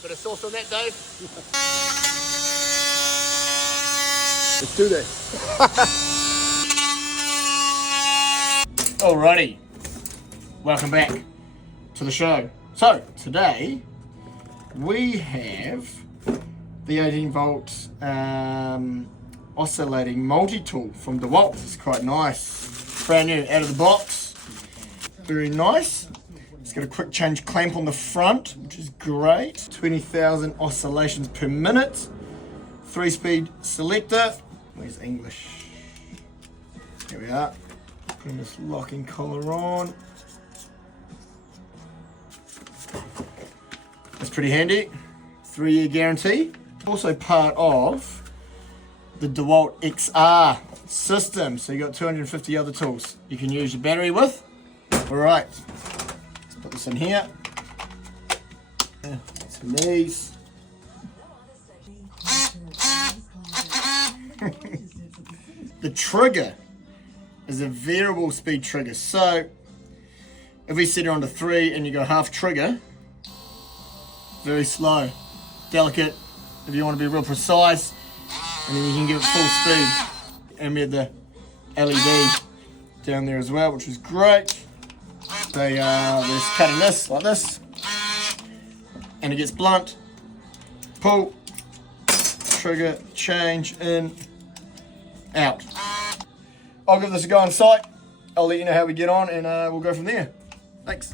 Bit of sauce on that, Dave. Let's do that. Alrighty, welcome back to the show. So today we have the 18 volt Oscillating Multi-Tool from DeWalt. It's quite nice, brand new, out of the box, very nice. It's got a quick change clamp on the front, which is great. 20,000 oscillations per minute. 3-speed selector. Where's English? Here we are. Putting this locking collar on. That's pretty handy. 3-year guarantee. Also part of the DeWalt XR system. So you got 250 other tools you can use your battery with. All right. Put this in here. Some of these. The trigger is a variable speed trigger. So if we set it on to 3 and you go half trigger, very slow, delicate. If you want to be real precise, and then you can give it full speed. And we have the LED down there as well, which is great. We're just cutting this like this, and it gets blunt, pull, trigger, change, in, out. I'll give this a go on site. I'll let you know how we get on, and we'll go from there. Thanks.